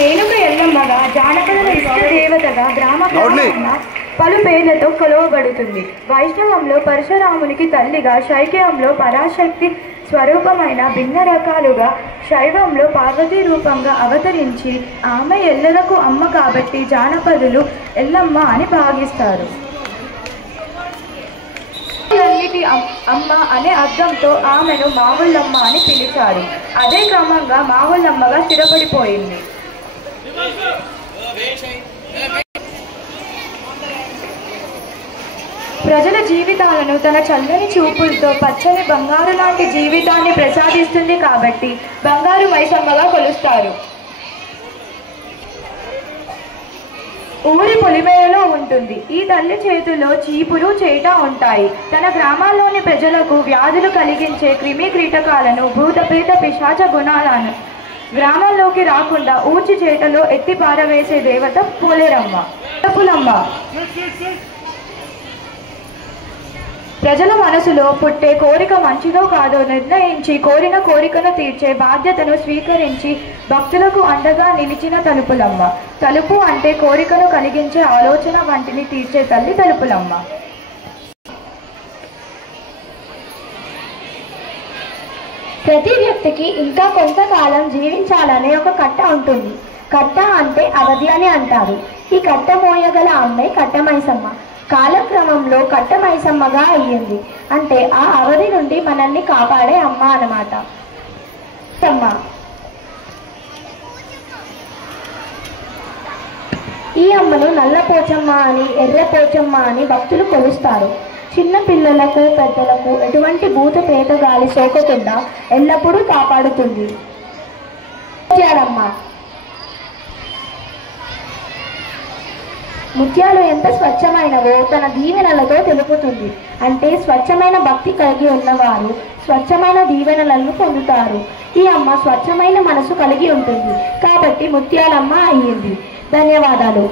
రేణుక ఎల్లమ్మగా జానపదుల ఇష్టదేవతగా గ్రామ పలు పేర్లతో కొలవబడుతుంది. వైష్ణవంలో పరశురామునికి తల్లిగా, శైక్యంలో పరాశక్తి స్వరూపమైన భిన్న రకాలుగా, శైవంలో పార్వతీ రూపంగా అవతరించి ఆమె ఎల్లలకు అమ్మ కాబట్టి జానపదులు ఎల్లమ్మ అని భావిస్తారు. అన్నిటి అమ్మ అనే అర్థంతో ఆమెను మావుళ్ళమ్మ అని పిలిచారు. అదే క్రమంగా మావుళ్ళమ్మగా స్థిరపడిపోయింది. ప్రజల జీవితాలను తన చల్లని చూపులతో పచ్చని బంగారు లాంటి జీవితాన్ని ప్రసాదిస్తుంది కాబట్టి బంగారు మైసమ్మగా కొలుస్తారు. ఊరి పొలిమేరలో ఉంటుంది. ఈ తల్లి చేతుల్లో చీపురు చేట ఉంటాయి. తన గ్రామాల్లోని ప్రజలకు వ్యాధులు కలిగించే క్రిమి కీటకాలను, భూతప్రేత పిశాచ గుణాలను గ్రామంలోకి రాకుండా ఊచి చేటలో ఎత్తి పారవేసే దేవత పోలేరమ్మ. పులమ్మ ప్రజల మనసులో పుట్టే కోరిక మంచిదో కాదో నిర్ణయించి కోరిన కోరికను తీర్చే బాధ్యతను స్వీకరించి భక్తులకు అండగా నిలిచిన తలుపులమ్మ. తలుపు అంటే కోరికను కలిగించే ఆలోచన వంటిని తీర్చే తల్లి తలుపులమ్మ. ప్రతి వ్యక్తికి ఇంకా కొంతకాలం జీవించాలనే ఒక కట్ట ఉంటుంది. కట్ట అంటే అవధి అని అంటారు. ఈ కట్ట మోయగల అమ్మే కట్టమైసమ్మ. కాలక్రమంలో కట్టమైసమ్మగా అయ్యింది. అంటే ఆ అవధి నుండి మనల్ని కాపాడే అమ్మ అన్నమాట. ఈ అమ్మను నల్లపోచమ్మ అని, ఎర్రపోచమ్మ అని భక్తులు కొలుస్తారు. చిన్న పిల్లలకు, పెద్దలకు ఎటువంటి భూత ప్రేత గాలి సోకకుండా ఎల్లప్పుడూ కాపాడుతుంది. ముత్యాలు ఎంత స్వచ్ఛమైనవో తన దీవెనలతో తెలుపుతుంది. అంటే స్వచ్ఛమైన భక్తి కలిగి ఉన్నవారు స్వచ్ఛమైన దీవెనలను పొందుతారు. ఈ అమ్మ స్వచ్ఛమైన మనసు కలిగి ఉంటుంది కాబట్టి ముత్యాలమ్మ అయ్యింది. ధన్యవాదాలు.